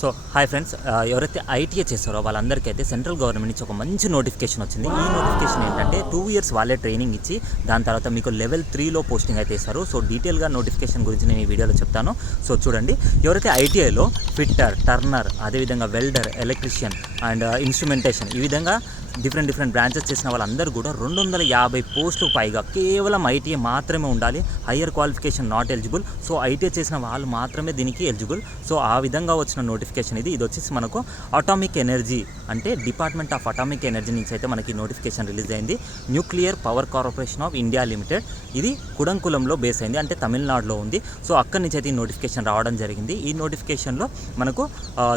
So hi friends, ఎవరైతే ITI చేస్తారో వాళ్ళందరికీ అయితే సెంట్రల్ గవర్నమెంట్ నుంచి ఒక మంచి నోటిఫికేషన్ వచ్చింది. ఈ నోటిఫికేషన్ ఏంటంటే 2 years వాళ్ళే ట్రైనింగ్ ఇచ్చి దాని తర్వాత మీకు లెవెల్ 3లో పోస్టింగ్ అయితే ఇస్తారు. సో డీటెయిల్గా నోటిఫికేషన్ గురించి నేను ఈ వీడియోలో చెప్తాను. సో చూడండి, ఎవరైతే ఐటీఐలో ఫిట్టర్, టర్నర్, అదేవిధంగా వెల్డర్, ఎలక్ట్రీషియన్ అండ్ ఇన్స్ట్రుమెంటేషన్ ఈ విధంగా డిఫరెంట్ బ్రాంచెస్ చేసిన వాళ్ళందరూ కూడా 250 పోస్టులు పైగా కేవలం ఐటీఐ మాత్రమే ఉండాలి. Higher qualification not eligible. So ITI చేసిన వాళ్ళు మాత్రమే దీనికి ఎలిజిబుల్. సో ఆ విధంగా వచ్చిన నోటిఫికేషన్ ఇది వచ్చేసి మనకు అటామిక్ ఎనర్జీ అంటే డిపార్ట్మెంట్ ఆఫ్ అటామిక్ ఎనర్జీ నుంచి అయితే మనకి నోటిఫికేషన్ రిలీజ్ అయింది. Nuclear power corporation of India limited, ఇది కుడంకులంలో బేస్ అయింది, అంటే తమిళనాడులో ఉంది. సో అక్కడి నుంచి అయితే ఈ నోటిఫికేషన్ రావడం జరిగింది. ఈ నోటిఫికేషన్లో మనకు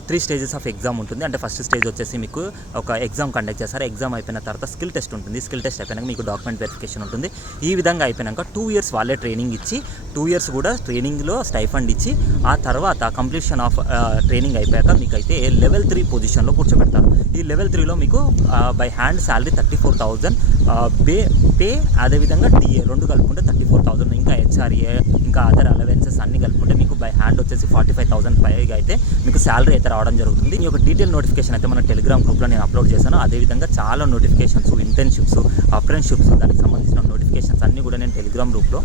3 stages ఆఫ్ ఎగ్జామ్ ఉంటుంది. అంటే ఫస్ట్ స్టేజ్ వచ్చేసి మీకు ఒక ఎగ్జామ్ కండక్ట్ చేస్తారు. ఎగ్జామ్ అయిపోయిన తర్వాత స్కిల్ టెస్ట్ ఉంటుంది. స్కిల్ టెస్ట్ అయిపోయినాక మీకు డాక్యుమెంట్ వెరిఫికేషన్ ఉంటుంది. ఈ విధంగా అయిపోయినాక 2 years వాళ్ళే ట్రైనింగ్ ఇచ్చి 2 years కూడా ట్రైనింగ్లో స్టైఫండ్ ఇచ్చి ఆ తర్వాత కంప్లీషన్ ఆఫ్ ట్రైనింగ్ అయిపోయాక మీకు అయితే లెవెల్ 3 పొజిషన్లో కూర్చోబెడతారు. ఈ లెవెల్ 3లో మీకు బై హ్యాండ్ శాలరీ 34,000 పే, అదేవిధంగా డిఏ రెండు కలుపుకుంటే 34,000, ఇంకా హెచ్ఆర్ఏ ఇంకా అదర్ అలవెన్సెస్ అన్ని కలుపుకుంటే మీకు బై హ్యాండ్ వచ్చేసి 45,000 పైగా అయితే మీకు శాలరీ అయితే రావడం జరుగుతుంది. ఈ యొక్క డీటెయిల్ నోటిఫికేషన్ అయితే మన టెలిగ్రామ్ గ్రూప్లో నేను అప్లోడ్ చేశాను. అదేవిధంగా చాలా నోటిఫికేషన్స్, ఇంటర్న్షిప్స్, అప్రెంటిస్షిప్స్ దానికి సంబంధించిన నోటిఫికేషన్స్ అన్నీ కూడా నేను టెలిగ్రామ్ గ్రూప్లో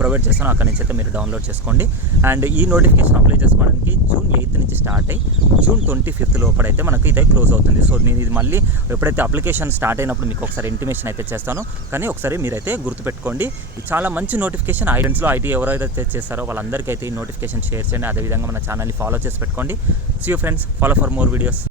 ప్రొవైడ్ చేస్తాను. అక్కడి నుంచి అయితే మీరు డౌన్లోడ్ చేసుకోండి. అండ్ ఈ నోటిఫికేషన్ అప్లై చేసుకోవడానికి June 8 నుంచి స్టార్ట్ అయ్యి June 25 లోపలైతే మనకి ఇదే క్లోజ్ అవుతుంది. సో నేను ఇది మళ్ళీ ఎప్పుడైతే అప్లికేషన్ స్టార్ట్ అయినప్పుడు మీకు ఒకసారి ఇంటిమేషన్ అయితే చేస్తాను. కానీ ఒకసారి మీరైతే గుర్తుపెట్టుకోండి, ఇది చాలా మంచి నోటిఫికేషన్. ఐడెంట్స్లో ఐటీ ఎవరైతే చేస్తారో వాళ్ళందరికీ అయితే ఈ నోటిఫికేషన్ షేర్ చేయండి. అదేవిధంగా మన ఛానల్ని ఫాలో చేసి పెట్టుకోండి. See you friends, follow for more videos.